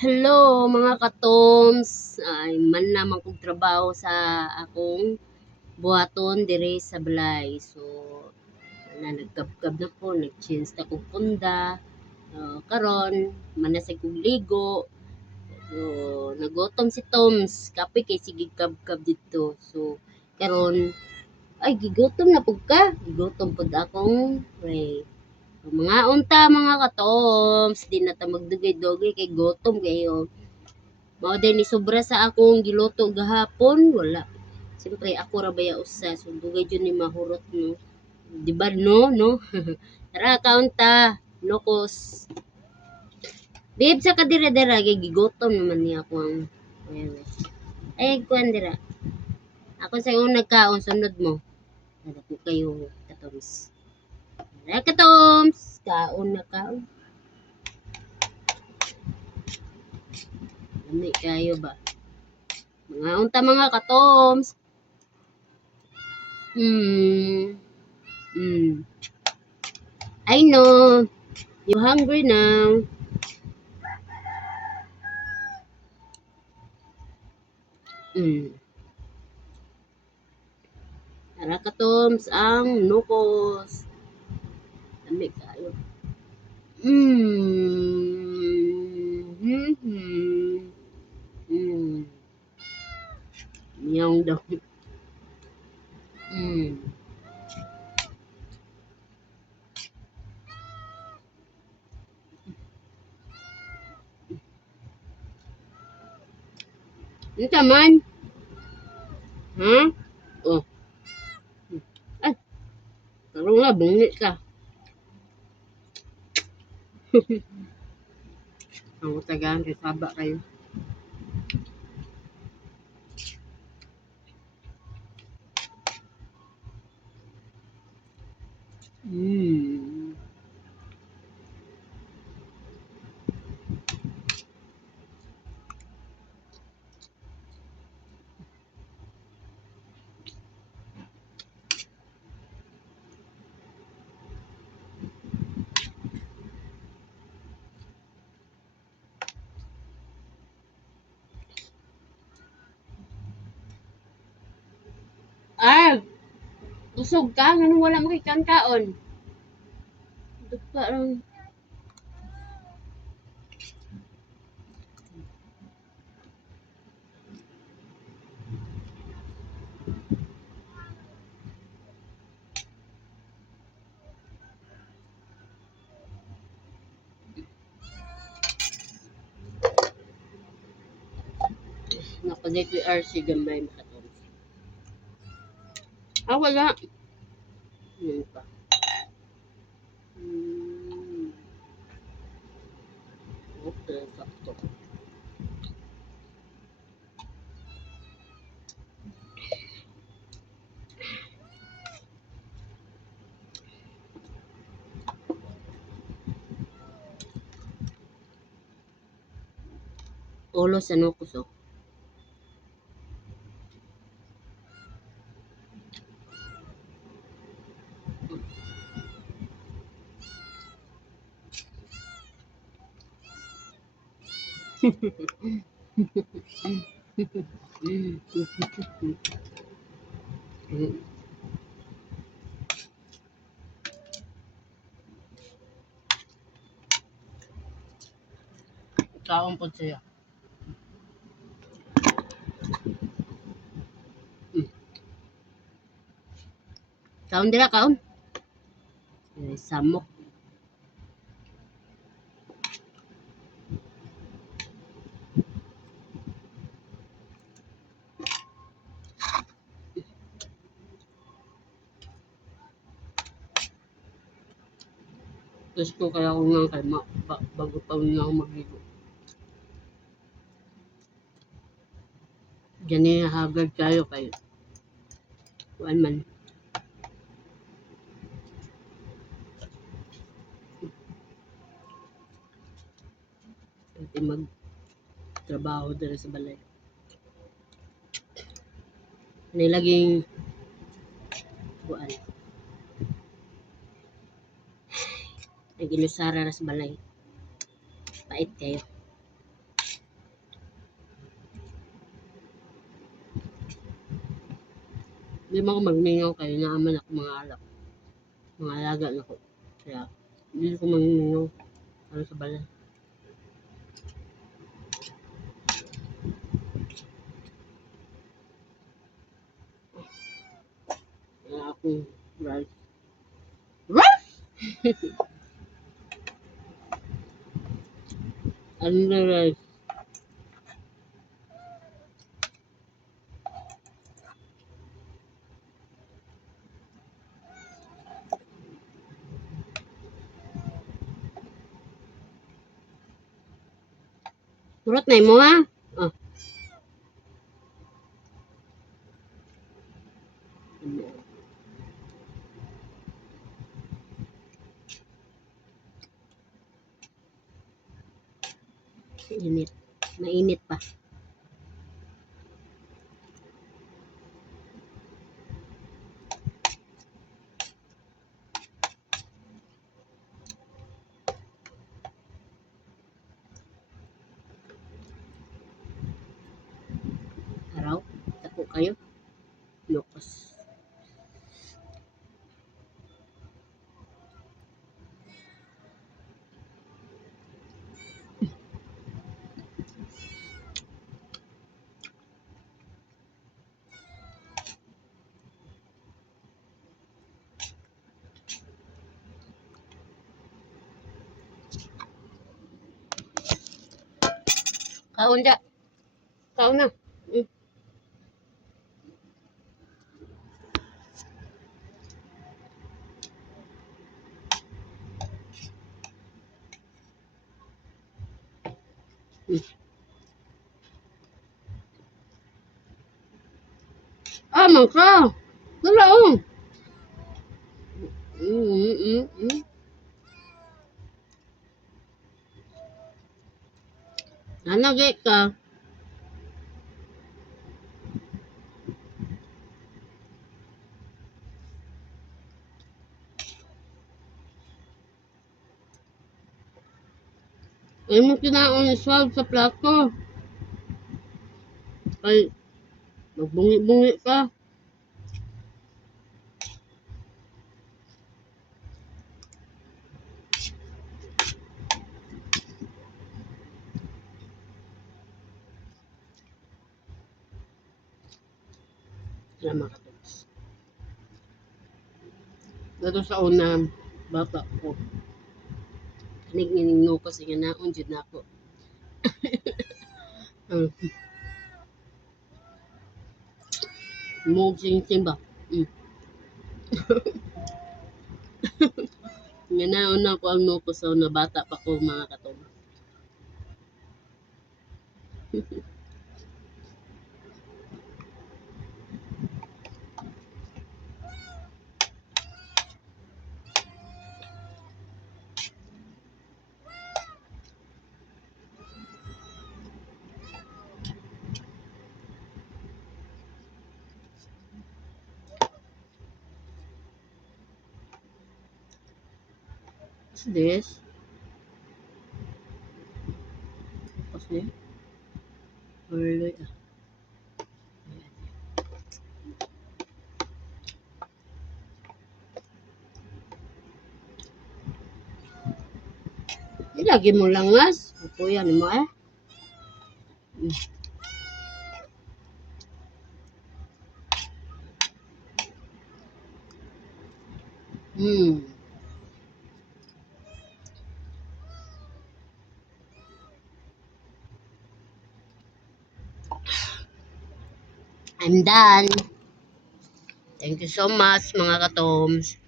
Hello mga katoms, ay man naman kong trabaho sa akong buhaton dire sa balay. So nagkabkab na ko, nag-change na kong punda. Karon manasay kong ligo. So nagutom si Toms, kape kay sige kabkab dito. So karon ay gigutom na pud ka. Gigutom pud akong pray. Mga unta mga katoms, di na ta magdugay-dugay kay gutom kayo. Mao din ni sobra sa akong giluto gahapon, wala. Siyempre ako ra baya usa, so dugay jud ni mahurot no. Di ba no? Tara kaunta, lokos. Bib sa kadira-dira kay gigutom naman ni ako ang wewe. Ay kuan dira. Ako sa yung nagkaon sunod mo. Nada ko kayo katoms. Tara katoms, kaon na kaon. Lami kayo ba? Mga unta mga katoms. Hmm. I know. You hungry now? Tara katoms ang nukos. Lami kayo. Hmm. Meow daw. Ito man. Ha? Oh. Ay, parang nga, bungit ka. Ang utagaan kay saba kayo. Ah, busog ka? Anong wala mo kay kaon? Parang napalit with RC gambay makatulog. Ah, wala. Yun pa. Okay, sakto. Ulo sa nukos oh. Kaon po siya. Kaon dira kaon. Samok. Gusto kaya ko nga kay bago pa na ako magligo. Diyan niya hagard kayo kayo. Kuan man. Pwede mag-trabaho dito sa balay. Nilaging kuan. Nagilusara na sa balay. Pait kayo. Di mo ako magmingaw kayo, naaman ako mga alak. Mga alaga na ko. Kaya, hindi ko magmingaw. Ano sa balay. Kaya akong rice. Rice! Ano na rice? Surot na mo ha? Oh. Init. Mainit pa. Araw. Tako kayo. Lukos. Kaon da. Kaon na. Ah, mangka. Wala oh. Nanagay ka. Ay mo kinaon swab sa plato. Ay, magbungi-bungi ka. Salamat. Dato sa una, bata ko. Kanig-ningo ko sa ganaon, dyan na ako. Mug sing-sing ba? Ganaon na ko ang nuko sa una, bata pa ko mga katong. What's this? What's this? Early. Ilagi mo langas. Ako yan mo eh. I'm done. Thank you so much mga katoms.